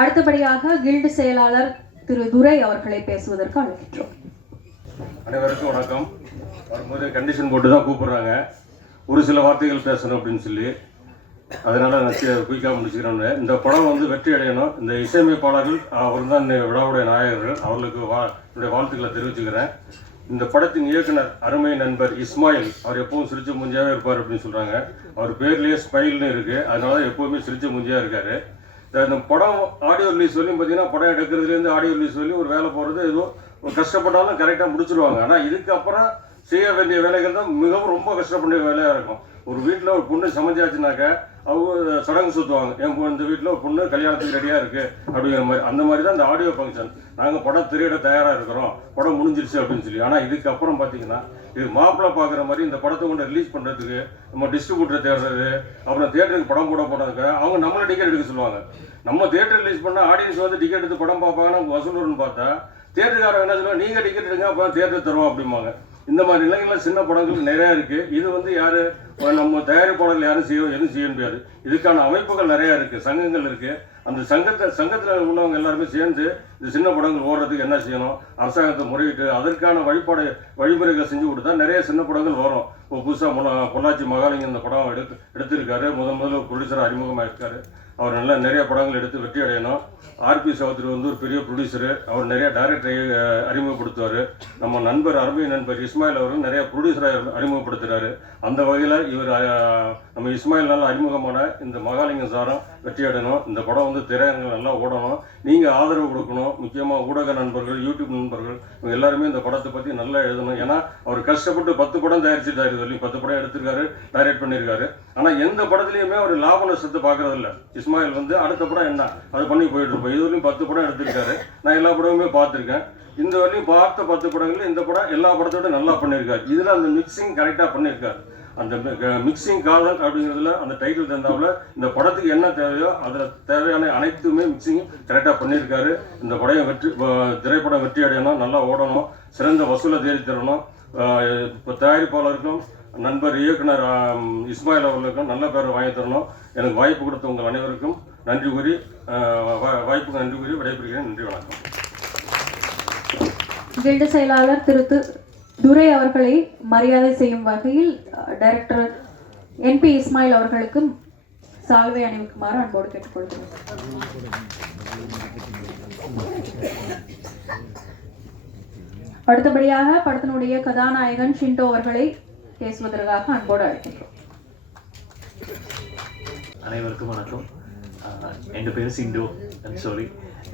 அடுத்தபடியாக கில்டு செயலாளர் திரு துரை அவர்களை பேசுவதற்கு அழைக்கின்றோம். அனைவருக்கும் வணக்கம். வரும்போது கண்டிஷன் போட்டு தான் கூப்பிடுறாங்க. ஒரு சில வார்த்தைகள் பேசணும் அப்படின்னு சொல்லி. அதனால் நான் குயிக்காக முடிச்சுக்கிறேன் இந்த படம் வந்து வெற்றி அடையணும். இந்த இசையமைப்பாளர்கள் அவர் தான் இந்த விழாவுடைய நாயகர்கள். அவர்களுக்கு வா என்னுடைய வாழ்த்துக்களை தெரிவிச்சுக்கிறேன். இந்த படத்தின் இயக்குனர் அருமை நண்பர் இஸ்மாயில் அவர் எப்பவும் சிரிச்ச முஞ்சியாகவே இருப்பார் அப்படின்னு சொல்கிறாங்க அவர் பேர்லேயே ஸ்மைல்னு இருக்குது அதனால எப்போவுமே சிரிச்ச முஞ்சியாக இருக்கார். இந்த படம் ஆடியோ ரிலீஸ் வரையும் பார்த்தீங்கன்னா படம் எடுக்கிறதுலேருந்து ஆடியோ ரிலீஸ் வரையும் ஒரு வேலை போகிறது ஏதோ ஒரு கஷ்டப்பட்டாலும் கரெக்டாக முடிச்சிருவாங்க. ஆனால் இதுக்கப்புறம் செய்ய வேண்டிய வேலைகள் தான் மிகவும் ரொம்ப கஷ்டப்பட வேலையாக இருக்கும். ஒரு வீட்டில் ஒரு பொண்ணு சமைச்சாச்சுனாக்க அவங்க சடங்கு சுற்றுவாங்க என் இந்த வீட்டில் ஒரு பொண்ணு கல்யாணத்துக்கு ரெடியாக இருக்குது அப்படிங்கிற மாதிரி. அந்த மாதிரி தான் இந்த ஆடியோ ஃபங்க்ஷன் நாங்கள் படம் திரையிட தயாராக இருக்கிறோம். படம் முடிஞ்சிருச்சு அப்படின்னு சொல்லி. ஆனால் இதுக்கப்புறம் பார்த்தீங்கன்னா இது மாப்பிள்ளை பார்க்குற மாதிரி இந்த படத்தை கொண்டு ரிலீஸ் பண்ணுறதுக்கு நம்ம டிஸ்ட்ரிபியூட்டர் தேடுறது அப்புறம் தேட்டருக்கு படம் போட போனதுக்கு அவங்க நம்மளை டிக்கெட் எடுக்க சொல்லுவாங்க. நம்ம தேட்டர் ரிலீஸ் பண்ணால் ஆடியன்ஸ் வந்து டிக்கெட் எடுத்து படம் பார்ப்பாங்கன்னா நமக்கு வசூல் வரும்னு பார்த்தா தேட்டருக்காரங்க என்ன சொல்லுவாங்க நீங்கள் டிக்கெட் எடுங்க அப்போ தேட்டர் தருவோம் அப்படிம்பாங்க. இந்த மாதிரி நிலைகள்ல சின்ன படங்கள் நிறைய இருக்கு. இது வந்து யாரு? நம்ம தயாரிப்பாளர்கள் யாரும் செய்ய எதுவும் செய்ய முடியாது. இதுக்கான அமைப்புகள் நிறைய இருக்கு. சங்கங்கள் இருக்கு. அந்த சங்கத்தை சங்கத்தில் உள்ளவங்க எல்லாருமே சேர்ந்து இந்த சின்ன படங்கள் ஓடுறதுக்கு என்ன செய்யணும்? அரசாங்கத்தை முறையிட்டு அதற்கான வழிபாடு வழிமுறைகள் செஞ்சு கொடுத்தா நிறைய சின்ன படங்கள் வரும். இப்போ புதுசாக பொள்ளாச்சி மகாலிங்க இந்த படம் எடுத்து எடுத்திருக்காரு. முதன் முதல்ல ப்ரொடியூசர் அறிமுகமாக இருக்காரு அவர் நல்லா நிறைய படங்கள் எடுத்து வெற்றி அடையணும். ஆர்பி சௌத்ரி வந்து ஒரு பெரிய ப்ரொடியூசரு அவர் நிறைய டைரக்டரை அறிமுகப்படுத்துவார். நம்ம நண்பர் அருமை நண்பர் இஸ்மாயில் அவர்கள் நிறைய ப்ரொடியூசரை அறிமுகப்படுத்துகிறாரு அந்த வகையில் இவர் நம்ம இஸ்மாயில் நல்லா அறிமுகமான இந்த மகாலிங்கம் சாரம் வெற்றி அடையணும். இந்த படம் வந்து திரையரங்கில் நல்லா ஓடணும். நீங்கள் ஆதரவு கொடுக்கணும். முக்கியமாக ஊடக நண்பர்கள் யூடியூப் நண்பர்கள் இவங்க எல்லாருமே இந்த படத்தை பற்றி நல்லா எழுதணும். ஏன்னா அவர் கஷ்டப்பட்டு பத்து படம் தயாரிச்சிருக்காரு சொல்லி பத்து படம் எடுத்திருக்காரு டைரக்ட் பண்ணியிருக்காரு ஆனால் எந்த படத்துலையுமே அவர் லாப நஷ்டத்தை பார்க்குறதில்ல. இஸ்மாயில் வந்து அடுத்த படம் என்ன? அது பண்ணி போயிட்டு இருப்போம். இது வரையும் பத்து படம் எடுத்திருக்காரு. நான் எல்லா படமுமே பார்த்துருக்கேன். இந்த வரையும் பார்த்த பத்து படங்களில் இந்த படம் எல்லா படத்தோட நல்லா பண்ணியிருக்காரு. இதில் அந்த மிக்சிங் கரெக்டாக பண்ணியிருக்காரு. அந்த மிக்சிங் காதல் அப்படிங்கிறதுல அந்த டைட்டில் தந்தாப்புல இந்த படத்துக்கு என்ன தேவையோ அதில் தேவையான அனைத்துமே மிக்சிங் கரெக்டாக பண்ணியிருக்காரு. இந்த படம் வெற்றி திரைப்படம் வெற்றி அடையணும் நல்லா ஓடணும் சிறந்த வசூலை தேடி தரணும் இப்போ தயாரிப்பாளருக்கும் நண்பர் இயக்குனர் இஸ்மாயில் அவர்களுக்கும் நல்ல பேர் வாங்கி தரணும். எனக்கு வாய்ப்பு கொடுத்த உங்கள் அனைவருக்கும் நன்றி கூறி வாய்ப்புக்கு நன்றி கூறி விடைபெறுகிறேன். நன்றி வணக்கம். கில்டு செயலாளர் திரு துரை அவர்களை மரியாதை செய்யும் வகையில் டைரக்டர் என்பி இஸ்மாயில் அவர்களுக்கு சால்வை அணிவிக்குமாறு அன்போடு கேட்டுக்கொள்கிறேன். அடுத்தபடியாக படத்தினுடைய கதாநாயகன் ஷிண்டோ அவர்களை பேசுவதற்காக அன்போடு அழைக்கின்றோம். அனைவருக்கும் வணக்கம். என் பேர் சிண்டு சாரி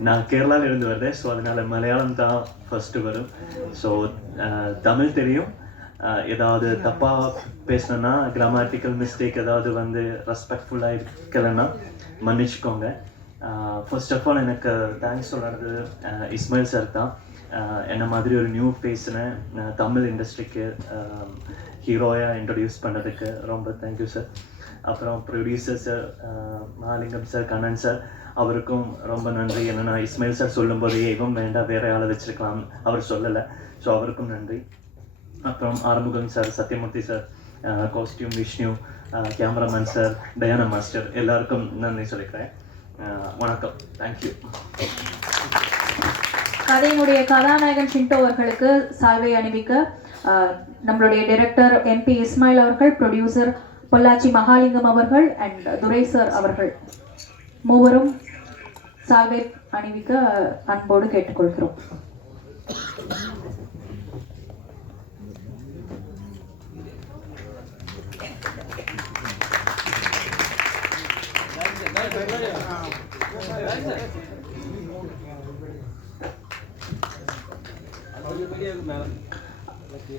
நான் கேரளாவில் இருந்து வருதேன் ஸோ அதனால மலையாளம் தான் ஃபர்ஸ்ட்டு வரும். ஸோ தமிழ் தெரியும். ஏதாவது தப்பாக பேசணும்னா கிராமட்டிக்கல் மிஸ்டேக் ஏதாவது வந்து ரெஸ்பெக்ட்ஃபுல்லாக இருக்கலைன்னா மன்னிச்சுக்கோங்க. ஃபர்ஸ்ட் ஆஃப் ஆல் எனக்கு தேங்க்ஸ் சொல்கிறது இஸ்மாயில் சார் தான். என்ன மாதிரி ஒரு நியூ ஃபேஸ்னு தமிழ் இண்டஸ்ட்ரிக்கு ஹீரோயாக இன்ட்ரடியூஸ் பண்ணதுக்கு ரொம்ப தேங்க்யூ சார் அப்புறம் producer sir Malingam sir Kannan sir அவருக்கும் ரொம்ப நன்றி. என்னென்னா இஸ்மாயில் சார் சொல்லும்போது இவன் வேண்டாம் வேற ஆளை வச்சிருக்கலாம். அவர் சொல்லலை. ஸோ அவருக்கும் நன்றி. அப்புறம் Arumugam sir Sathyamoorthy sir costume Vishnu cameraman sir Diana master எல்லாருக்கும் நன்றி சொல்லிக்கிறேன். வணக்கம். தேங்க்யூ கதையினுடைய கதாநாயகன் சிண்டோ அவர்களுக்கு சால்வை அணிவிக்க நம்மளுடைய டைரக்டர் எம்பி இஸ்மாயில் அவர்கள் ப்ரொடியூசர் பொள்ளாச்சி மகாலிங்கம் அவர்கள் அண்ட் துரை சார் அவர்கள் மூவரும் சால்வை அணிவிக்க அன்போடு கேட்டுக்கொள்கிறோம்.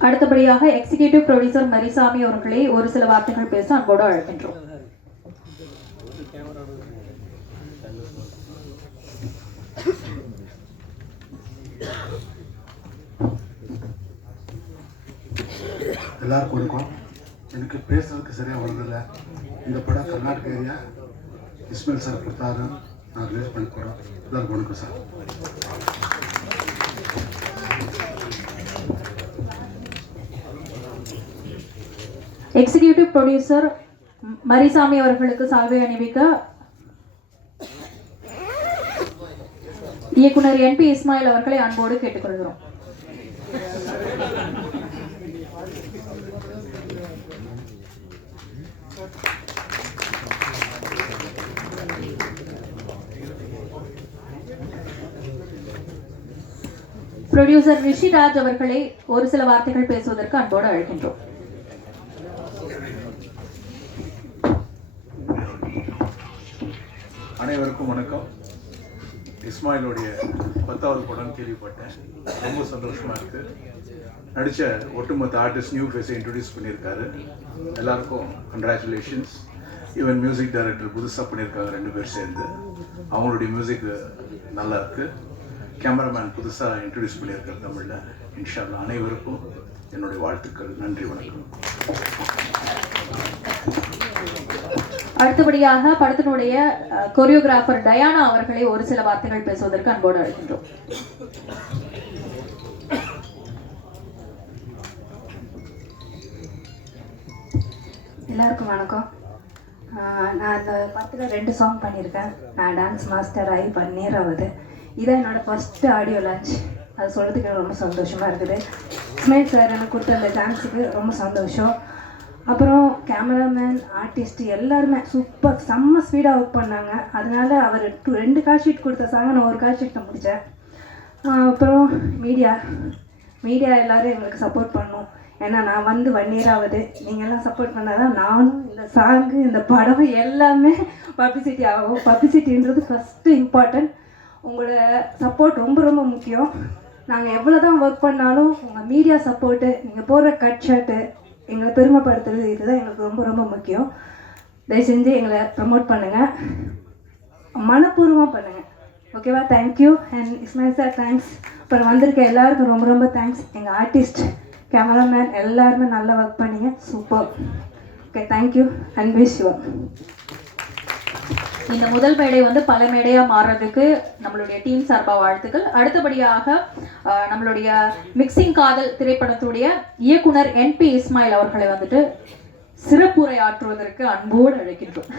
அடுத்தபடியாக எக்ஸிகியூட்டிவ் ப்ரொடியூசர் மரிசாமி அவர்களை ஒரு சில வார்த்தைகள் பேச அன்போடு அழைக்கின்றோம். எல்லாருக்கும் வணக்கம். எனக்கு பேசுறதுக்கு சரியாக வருதில்ல இந்த படம் கர்நாடக ஏரியா இஸ்மேல் சார் கொடுத்தாரு நான் ரிலீஸ் பண்ணி போகிறோம் எல்லாருக்கும் வணக்கம் சார். எக்ஸிகியூட்டிவ் ப்ரொடியூசர் மரிசாமி அவர்களுக்கு சால்வை அணிவிக்க இயக்குனர் என் பி இஸ்மாயில் அவர்களை அன்போடு கேட்டுக்கொள்கிறோம். ப்ரொடியூசர் ரிஷிராஜ் அவர்களை ஒரு சில வார்த்தைகள் பேசுவதற்கு அன்போடு அழைக்கின்றோம். அனைவருக்கும் வணக்கம். இஸ்மாயிலுடைய பத்தாவது படம் கேள்விப்பட்டேன். ரொம்ப சந்தோஷமா இருக்கு. நடித்த ஒட்டுமொத்த ஆர்டிஸ்ட் நியூ ஃபேஸை இன்ட்ரடியூஸ் பண்ணியிருக்காரு. எல்லாருக்கும் கங்க்ராச்சுலேஷன்ஸ் ஈவன் மியூசிக் டைரக்டர் புதுசாக பண்ணியிருக்காங்க ரெண்டு பேர் சேர்ந்து. அவங்களுடைய மியூசிக் நல்லா இருக்கு. கேமராமேன் புதுசாக இன்ட்ரடியூஸ் பண்ணியிருக்காரு தமிழில். இன்ஷால்லா அனைவருக்கும் என்னுடைய வாழ்த்துக்கள். நன்றி வணக்கம். அடுத்தபடியாக படத்தினுடைய கொரியோகிராஃபர் டயானா அவர்களை ஒரு சில வார்த்தைகள் பேசுவதற்கு அன்போடு அழைக்கின்றோம். எல்லாருக்கும் வணக்கம். ஆஹ் நான் அந்த படத்தில் ரெண்டு சாங் பண்ணியிருக்கேன். நான் டான்ஸ் மாஸ்டர் ஆகி ஒன் ஆகுது. இதான் என்னோடய ஃபஸ்ட்டு ஆடியோ லான்ச் அது சொல்கிறதுக்கு ரொம்ப சந்தோஷமாக இருக்குது. ஸ்மைல் சார் எனக்கு கொடுத்த அந்த டான்ஸுக்கு ரொம்ப சந்தோஷம். அப்புறம் கேமராமேன் ஆர்டிஸ்ட் எல்லாருமே சூப்பர் செம்ம ஸ்பீடாக ஒர்க் பண்ணாங்க. அதனால அவர் டூ ரெண்டு கால் ஷீட் கொடுத்த சாங்க நான் ஒரு கால் ஷீட்டில் முடித்தேன் அப்புறம் மீடியா மீடியா எல்லாரும் எங்களுக்கு சப்போர்ட் பண்ணும். ஏன்னா நான் வந்து ஒன் இயர் ஆகுது. நீங்கள் எல்லாம் சப்போர்ட் பண்ணால் தான் நானும் இந்த சாங்கு இந்த படம் எல்லாமே பப்ளிசிட்டி ஆகும். பப்ளிசிட்டின்றது ஃபஸ்ட்டு இம்பார்ட்டன்ட் உங்களோட சப்போர்ட் ரொம்ப ரொம்ப முக்கியம். நாங்கள் எவ்வளோ தான் ஒர்க் பண்ணாலும் உங்கள் மீடியா சப்போர்ட்டு நீங்கள் போடுற கட் ஷர்ட்டு எங்களை பெருமைப்படுத்துறது இதுதான் எங்களுக்கு ரொம்ப ரொம்ப முக்கியம். தயவு செஞ்சு எங்களை ப்ரமோட் பண்ணுங்கள் மனப்பூர்வமாக பண்ணுங்கள் ஓகேவா thank you and Ismail sir thanks அப்புறம் வந்திருக்க எல்லாருக்கும் ரொம்ப ரொம்ப தேங்க்ஸ் எங்கள் ஆர்டிஸ்ட் கேமராமேன் எல்லாருமே நல்லா ஒர்க் பண்ணீங்க. Super okay thank you and wish you இந்த முதல் மேடை வந்து பல மேடையாக மாறுறதுக்கு நம்மளுடைய டீம் சார்பா வாழ்த்துக்கள். அடுத்தபடியாக நம்மளுடைய மிக்சிங் காதல் திரைப்படத்துடைய இயக்குனர் என் பி இஸ்மாயில் அவர்களை வந்துட்டு சிறப்புரை ஆற்றுவதற்கு அன்போடு அழைக்கின்றோம்.